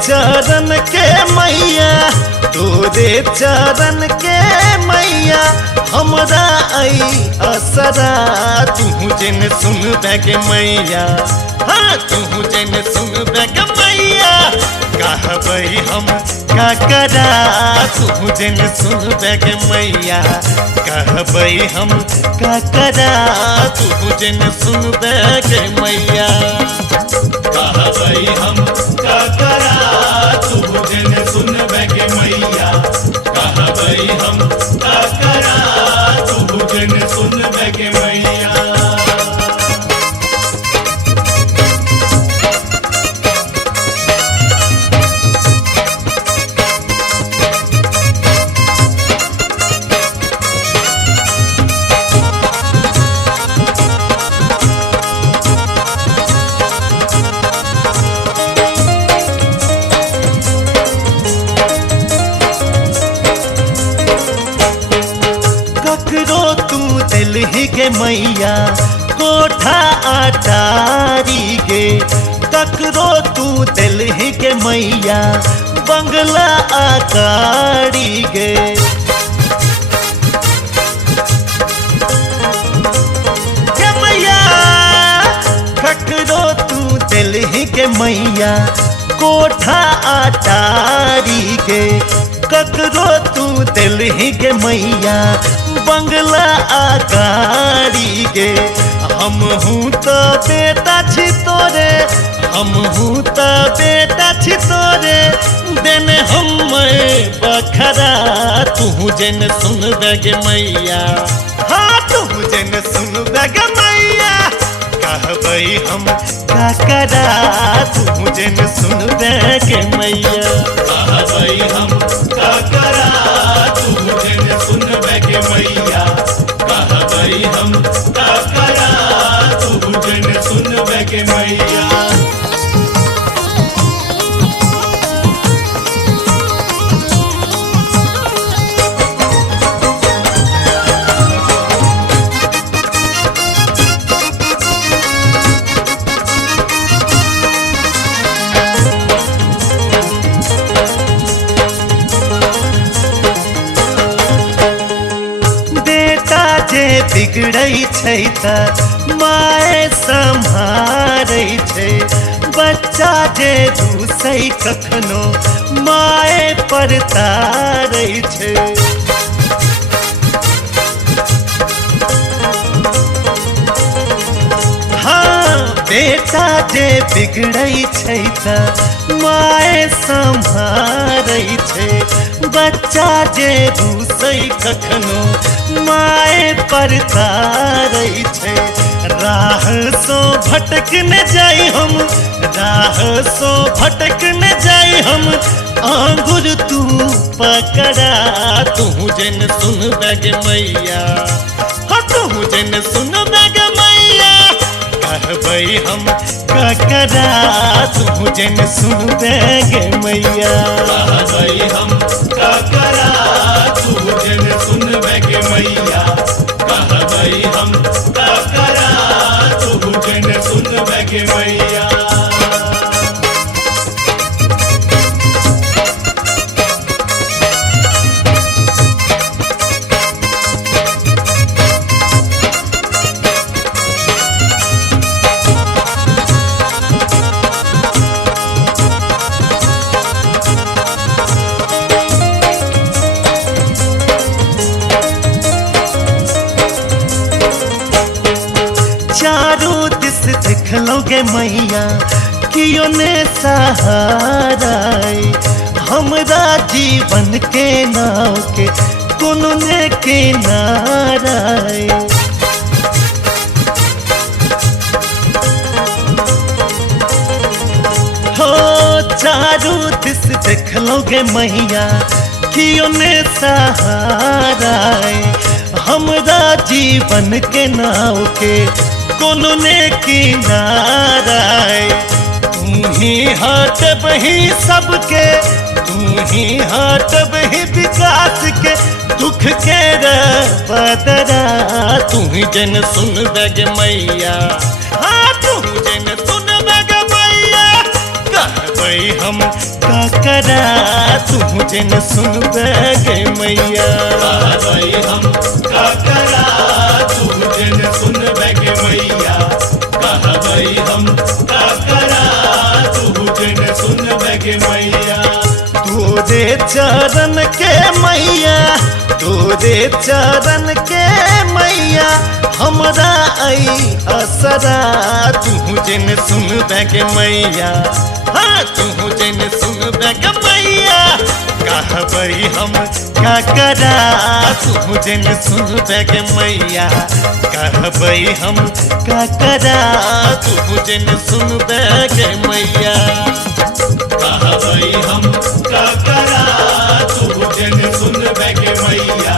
चरण के मैया, तोरे चरण के मैया हमरा आई असरा। तू जन सुन बैग मैया, हाँ तू जन सुन बैग मैया, कहबै हम का करा। तू जन सुन बैग मैया, कहबै हम का करा। तू जन सुन बैग मैया, कहबै हम का करा। तू जन सुन बैग मैया, कहबै हम का करा। तू जन सुन बैग मैया। ककरो तू दिलहि गे मैया, कोठा अटारी गे। ककरो तू दिलहि गे मैया, बंगला आकारी गे। गे मैया ककरो तू दिलहि गे मैया, कोठा अटारी गे। ककरो तू दिलहि गे मैया, बंगला आकारी गे। हम हूँ तो बेटा छी तोरे, हम हूँ तो बेटा छी तोरे, देने हम बखरा। तू जन सुन बैग मैया, हाँ तू जन सुन बैग मैया, कहबै हम का करा। तू जन सुन बैग मैया, कहबै हम का करा। तू जन सुन बैग मैया, कहबै हम का करा। तू जन सुन बैग मैया। जे बिगड़ै छै त माय सम्हारै छै। बच्चा जे रूसै कखनो माय पर तारै छै। हाँ बेटा जे बिगड़ै छै त माय सम्हारै छै। बच्चा जे रूसै कखनो माय पर तारै छै। राह सो भटक न जाई हम, राह सो भटक न जाई हम, आंगुर तू पकड़ा। तू जन सुन बैग मैया, हाँ तू जन सुन बैग मैया, कहबै हम का करा। तू जन सुन बैग मैया, कहबै हम का करा। तू जन सुन बैग मैया, कहबै हम का करा। तू जन सुन बैग मैया। चारों दिस देखलोगे मैया, कियो ने सहारा। हमरा जीवन के नाव के कोनो ने किनारा। हो चारों दिस देखलोगे मैया, कियो ने सहारा। हमरा जीवन के नाव के कोनो ने किनारा। तू ही हटबही सबके, तू ही हटबही विकास के, दुख के बदरा। तू ही जन सुन बैग मैया, हाँ तू जन सुन बैग मैया, कहबै कहबई हम का करा तू जिन सुनबे गे मैया। कहबई हम का करा तू जिन सुनबे गे मैया। कहबई हम का करा तू जिन सुनबे गे मैया। तोरे चरण के मैया, तोरे चरण के मैया, हमरा आई असरा तू जिन सुनबे गे मैया। हाँ तू जिन सुनबे गे मैया। कहबई हम का करा तू जिन सुनबे गे मैया। कहबई हम का करा तू जिन सुनबे गे मैया। कहबई हम का करा तू जिन सुनबे गे मैया।